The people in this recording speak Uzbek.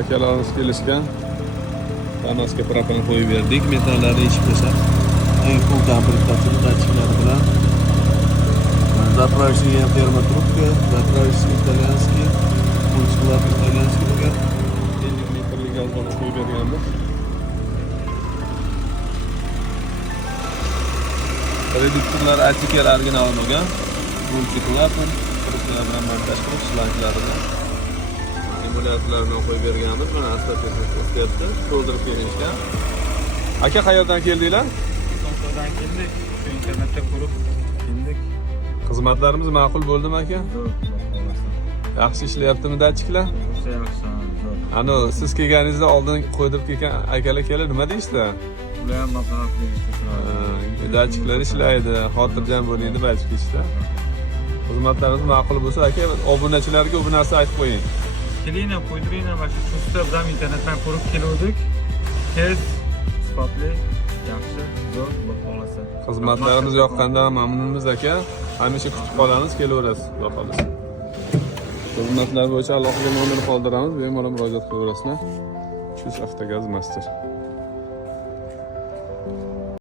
akalarimiz kelishgan. Tanasiga propan qo'yib berdik. Metallari yechib tashlab. Pul komplektatsiyasi datchiklari bilan. Заправочная ферма трубка, заправочный итальянский, пульсклад итальянский bo'lgan. 50 litrli gaz ballon qo'yib berganmiz. Reduktorlar artikellarga olingan. Multiklator, trubkalar bilan montaj qilib, shlanklar bilan. Emulyatorlarni qo'yib berganmiz. Mana asta-sekin o'tkazdi, to'ldirib kelishgan. Aka qayerdan keldinglar? Konsoldan keldik. Shu internetda ko'rib keldik. Xizmatlarimiz ma'qul bo'ldimi aka? Zo'r. Yaxshi ishlayaptimi datchiklar? Juda yaxshi. Zo'r. Ano, siz kelganingizda oldin qo'ydirib kelgan akalar kelib nima deyishdi? Ular ham maslahat berishdi. Datchiklar ishlaydi, xotirjam bo'ling deb aytib ketishdi. Xizmatlarimiz ma'qul bo'lsa aka, obunachilarga bu narsa aytib qo'ying. Kelinglar, qo'ydiringlar, mana shu chustda biz ham internetdan ko'rib keluvdik. Tez, sifatli, yaxshi, zo'r bo'lib qolsa. Xizmatlarimiz yoqqandan mamnunmiz aka. Hamisha kutib qolamiz, kelaverasiz, xudo xolasa. Xizmatlar bo'yicha alohida nomer qoldiramiz, bemalol murojaat qilaverasizlar. Chus Avtogaz Master.